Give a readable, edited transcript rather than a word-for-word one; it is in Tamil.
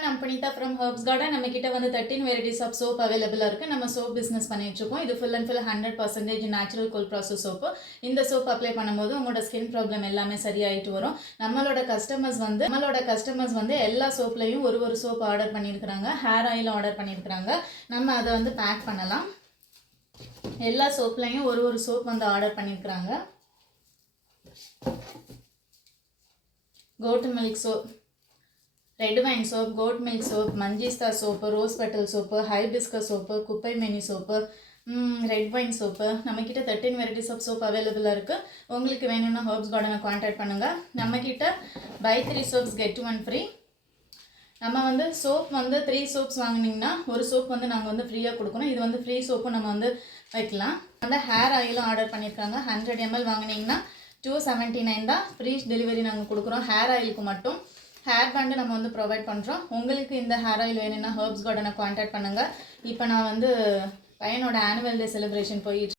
everyone, I'm Punita from Herbs Garden. நம்ம கிட்ட வந்து 13 varieties of soap available இருக்கு. நம்ம soap business பண்ணிட்டு இருக்கோம். இது full and full 100% natural cold process soap. இந்த soap apply பண்ணும்போது உங்களோட skin problem எல்லாமே சரியாயிட்டு வரும். நம்மளோட customers வந்து எல்லா soapலயும் ஒரு soap ஆர்டர் பண்ணியிருக்காங்க. hair oil ஆர்டர் பண்ணியிருக்காங்க. நம்ம அதை வந்து பேக் பண்ணலாம். எல்லா soapலயும் ஒரு soap வந்து ஆர்டர் பண்ணியிருக்காங்க. goat milk soap, red wine soap, goat milk soap, manjista soap, rose petal soap, hibiscus soap, குப்பை மேனி soap, red wine soap. நம்ம கிட்ட 13 varieties of soap available இருக்கு. உங்களுக்கு வேணும்னா Herbs Garden கான்டாக்ட் பண்ணுங்க. நம்ம கிட்ட buy 3 soaps get 1 free. நம்ம வந்து soap வந்து 3 soaps வாங்குனீங்கன்னா ஒரு soap வந்து நாங்க வந்து ஃப்ரீயா கொடுக்கணும். இது வந்து free soap நம்ம வந்து வைக்கலாம். அந்த ஹேர் ஆயிலும் ஆர்டர் பண்ணிருக்காங்க. 100 ml வாங்குனீங்கன்னா 279 தான் ஃப்ரீ டெலிவரி நாங்க கொடுக்குறோம். ஹேர் ஆயிலுக்கு மட்டும் ஹேர் பேண்ட் நம்ம வந்து ப்ரொவைட் பண்ணுறோம். உங்களுக்கு இந்த ஹேர் ஆயில் வேணும்னா Herbs Garden கான்டாக்ட் பண்ணுங்கள். இப்போ நான் வந்து பையனோட ஆனுவல் டே செலிப்ரேஷன் போயிட்டு